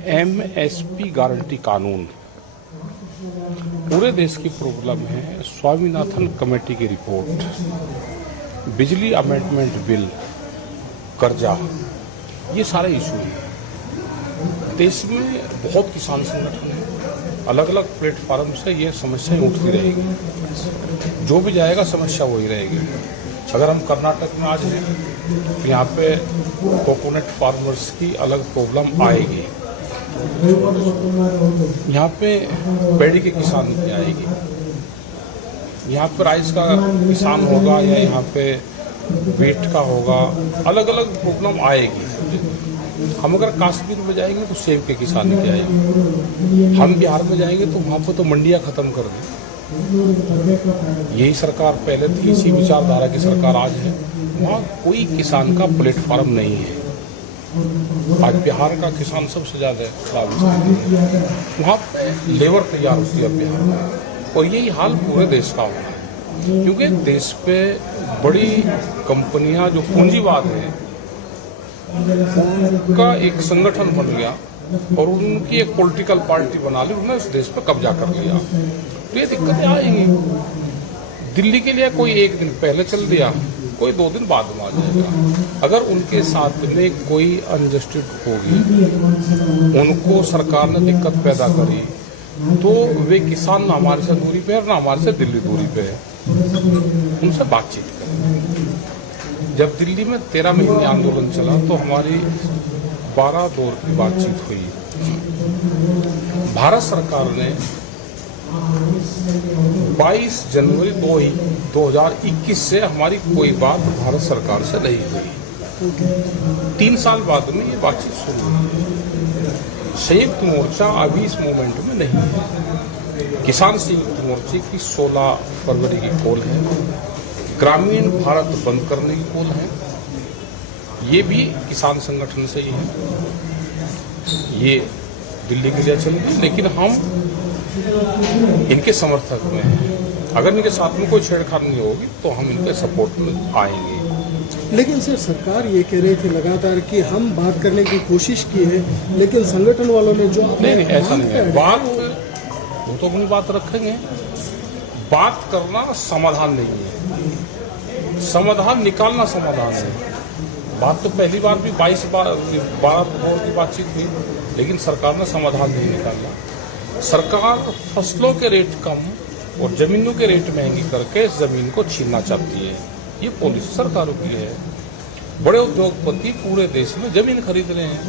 MSP guarantee कानून पूरे देश की प्रॉब्लम है। स्वामीनाथन कमेटी की रिपोर्ट, बिजली अमेंडमेंट बिल, कर्जा, ये सारे इशू हैं। देश में बहुत किसान संगठन हैं, अलग अलग प्लेटफॉर्म से ये समस्याएं उठती रहेगी। जो भी जाएगा समस्या वही रहेगी। अगर हम कर्नाटक में आज हैं तो यहाँ पे कोकोनट फार्मर्स की अलग प्रॉब्लम आएगी, यहाँ पे पैडी के किसान की आएगी, यहाँ पे राइस का किसान होगा या यहाँ पे वीट का होगा, अलग अलग प्रॉब्लम आएगी। हम अगर कश्मीर में जाएंगे तो सेब के किसान की आएगी, हम बिहार में जाएंगे तो वहाँ पे तो मंडियाँ खत्म कर दें। यही सरकार पहले थी, इसी विचारधारा की सरकार आज है। वहाँ कोई किसान का प्लेटफॉर्म नहीं है। आज बिहार का किसान सबसे ज्यादा खराब है, वहाँ पे लेबर तैयार होती है बिहार में, और यही हाल पूरे देश का हो रहा है। क्योंकि देश पे बड़ी कंपनियां जो पूंजीवाद है उनका एक संगठन बन गया और उनकी एक पॉलिटिकल पार्टी बना ली, उन्होंने इस देश पे कब्जा कर लिया। तो ये दिक्कतें आएंगी। दिल्ली के लिए कोई एक दिन पहले चल दिया, कोई 2 दिन बाद में आ जाएगा। अगर उनके साथ में कोई अनजस्टिस होगी, उनको सरकार ने दिक्कत पैदा करी, तो वे किसान ना हमारे से दूरी पे है ना हमारे से दिल्ली दूरी पे है, उनसे बातचीत करें। जब दिल्ली में 13 महीने आंदोलन चला तो हमारी 12 दौर की बातचीत हुई। भारत सरकार ने 22 जनवरी 2021 से हमारी कोई बात भारत सरकार से नहीं हुई। 3 साल बाद में ये बातचीत शुरू हुई। संयुक्त मोर्चा अभी इस मोमेंट में नहीं है। किसान संयुक्त मोर्चे की 16 फरवरी की कॉल है, ग्रामीण भारत बंद करने की कॉल है, ये भी किसान संगठन से ही है। ये दिल्ली के लिए चलेगी, लेकिन हम इनके समर्थक में हैं। अगर इनके साथ में कोई छेड़छाड़ नहीं होगी तो हम इनके सपोर्ट में आएंगे। लेकिन सर, सरकार ये कह रही थी लगातार कि हम बात करने की कोशिश की है, लेकिन संगठन वालों ने जो नहीं, ऐसा नहीं है। बात वो तो अपनी बात रखेंगे। बात करना समाधान नहीं है, समाधान निकालना समाधान है। बात तो पहली बार भी 12 की बातचीत हुई, लेकिन सरकार ने समाधान नहीं निकाला। सरकार फसलों के रेट कम और जमीनों के रेट महंगी करके जमीन को छीनना चाहती है। ये पॉलिसी सरकारों की है। बड़े उद्योगपति पूरे देश में जमीन खरीद रहे हैं,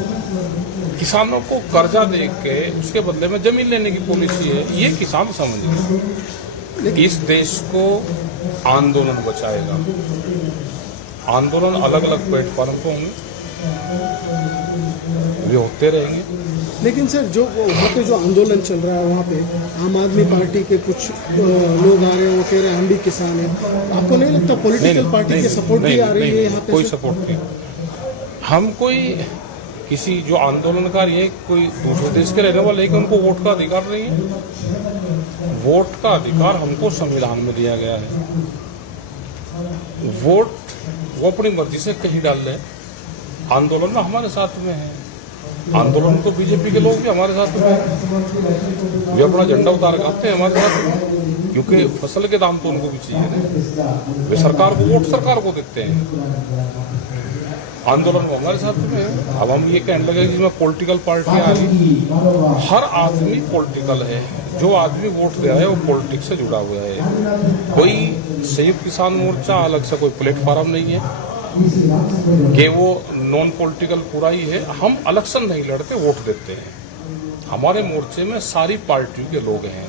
किसानों को कर्जा दे के उसके बदले में जमीन लेने की पॉलिसी है। ये किसान समझ गए। इस देश को आंदोलन बचाएगा। आंदोलन अलग अलग प्लेटफॉर्म पर होंगे, वे होते रहेंगे। लेकिन सर, जो वहाँ पे जो आंदोलन चल रहा है, वहाँ पे आम आदमी पार्टी के कुछ लोग आ रहे हैं, वो कह रहे हैं हम भी किसान हैं। आपको नहीं लगता पॉलिटिकल पार्टी की सपोर्ट भी आ रही है यहाँ पे? कोई सपोर्ट नहीं। हम कोई किसी जो आंदोलनकारी है कोई दूसरे देश के रहने वाले, लेकिन उनको वोट का अधिकार नहीं है। वोट का अधिकार हमको संविधान में दिया गया है। वोट वो अपनी मर्जी से कहीं डाल ले। आंदोलन में हमारे साथ में है। आंदोलन तो बीजेपी के लोग भी हमारे साथ में हैं। वे अपना झंडा उतार के आते हैं हमारे साथ में, क्योंकि फसल के दाम तो उनको भी चाहिए ना। वे सरकार को वोट सरकार को देते हैं। आंदोलन वो हमारे साथ में है। अब हम ये कहने लगे कि जिसमें पॉलिटिकल पार्टियां आ रही, हर आदमी पॉलिटिकल है। जो आदमी वोट दे रहा है वो पॉलिटिक्स से जुड़ा हुआ है। कोई संयुक्त किसान मोर्चा अलग से कोई प्लेटफॉर्म नहीं है कि वो नॉन पॉलिटिकल पूरा ही है। हम इलेक्शन नहीं लड़ते, वोट देते हैं। हमारे मोर्चे में सारी पार्टियों के लोग हैं।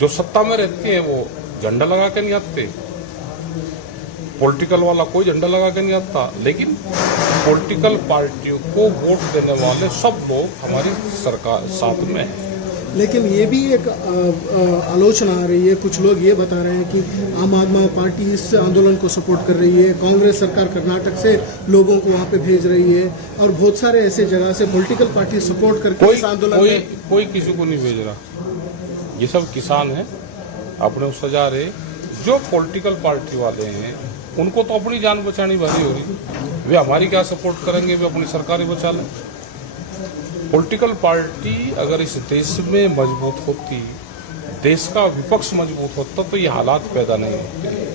जो सत्ता में रहते हैं वो झंडा लगा के नहीं आते, पॉलिटिकल वाला कोई झंडा लगा के नहीं आता, लेकिन पॉलिटिकल पार्टियों को वोट देने वाले सब लोग हमारी सरकार साथ में हैं। लेकिन ये भी एक आलोचना आ रही है, कुछ लोग ये बता रहे हैं कि आम आदमी पार्टी इस आंदोलन को सपोर्ट कर रही है, कांग्रेस सरकार कर्नाटक से लोगों को वहाँ पे भेज रही है, और बहुत सारे ऐसे जगह से पॉलिटिकल पार्टी सपोर्ट करके इस आंदोलन में कोई किसी को नहीं भेज रहा। ये सब किसान हैं, अपने सजा रहे। जो पॉलिटिकल पार्टी वाले हैं उनको तो अपनी जान बचानी भारी हो रही। वे हमारी क्या सपोर्ट करेंगे, वे अपनी सरकार ही बचा लें। पॉलिटिकल पार्टी अगर इस देश में मजबूत होती, देश का विपक्ष मजबूत होता, तो ये हालात पैदा नहीं होते।